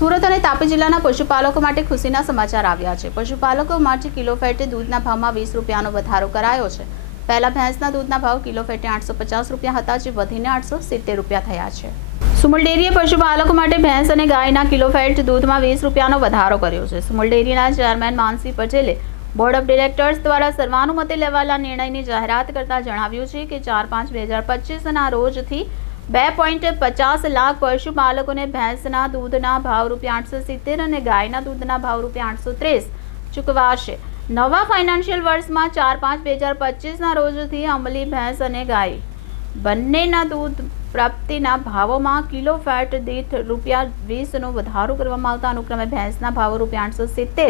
સુરત અને તાપી જિલ્લાના પશુપાલકો માટે ખુશીના સમાચાર આવ્યા છે। પશુપાલકો માટે કિલો ફેટે દૂધના ભાવમાં 20 રૂપિયાનો વધારો કરાયો છે। પહેલા ભેંસના દૂધના ભાવ કિલો ફેટે 850 રૂપિયા હતા, જે વધીને 870 રૂપિયા થયા છે। સુમુલ ડેરીએ પશુપાલકો માટે ભેંસ અને ગાયના કિલો ફેટ દૂધમાં 20 રૂપિયાનો વધારો કર્યો છે। સુમુલ ડેરીના ચેરમેન માનસી પટેલે બોર્ડ ઓફ ડિરેક્ટર્સ દ્વારા સર્વાનુમતે લેવાયેલા નિર્ણયની જાહેરાત કરતા જણાવ્યું છે કે 4/5/2025ના રોજથી 2.50 લાખ પશુપાલકોને ભેંસના દૂધના ભાવ ₹870 અને ગાયના દૂધના ભાવ ₹830 ચૂકવાશે। નવા ફાઇનાન્શિયલ વર્ષમાં 4/5/2025ના રોજથી અમલી ભેંસ અને ગાય બંનેના દૂધ પ્રાપ્તિના ભાવોમાં કિલો ફેટ દીઠ ₹20નો વધારો કરવામાં આવતા અનુક્રમે ભેંસના ભાવો ₹870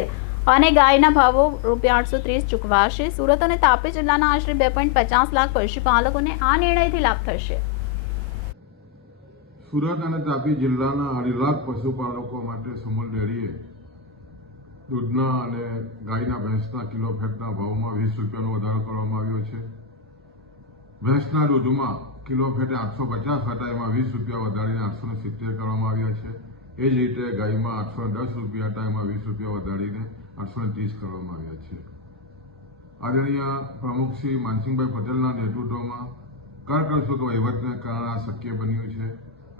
અને ગાયના ભાવો ₹830 ચૂકવાશે। સુરત અને તાપી જિલ્લાના આશરે 2.50 લાખ પશુપાલકોને આ નિર્ણયથી લાભ થશે। સુરત અને તાપી જિલ્લાના 2.5 લાખ પશુપાલકો માટે સુમુલ ડેરીએ દૂધના અને ગાયના ભેંસના કિલો ફેટના ભાવમાં 20 રૂપિયાનો વધારો કરવામાં આવ્યો છે। ભેંસના દૂધમાં કિલો ફેટે 850 હતા, એમાં 20 રૂપિયા વધારીને 870 કરવામાં આવ્યા છે। એ જ રીતે ગાયમાં 810 રૂપિયા હતા, એમાં 20 રૂપિયા વધારીને 830 કરવામાં આવ્યા છે। આદરણીય પ્રમુખ શ્રી માનસિંહભાઈ પટેલના નેતૃત્વમાં કરકસૂત્ર વહીવટને કારણે આ શક્ય બન્યું છે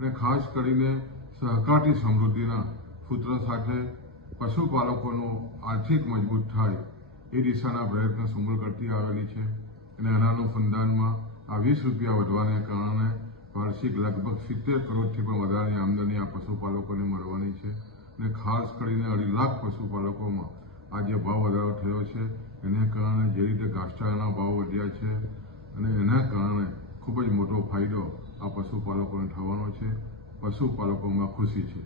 અને ખાસ કરીને સહકારથી સમૃદ્ધિના સૂત્ર સાથે પશુપાલકોનું આર્થિક મજબૂત થાય એ દિશાના પ્રયત્ન સુમુલ કરતી આવેલી છે અને આના અનુસંધાનમાં આ 20 રૂપિયા વધવાને કારણે વાર્ષિક લગભગ 70 કરોડથી પણ વધારેની આમદની આ પશુપાલકોને મળવાની છે અને ખાસ કરીને 2.5 લાખ પશુપાલકોમાં આ જે ભાવ વધારો થયો છે એને કારણે જે રીતે ઘાસચારાના ભાવ વધ્યા છે અને એના કારણે ખૂબ જ મોટો ફાયદો આ પશુપાલકોને થવાનો છે। પશુપાલકોમાં ખુશી છે।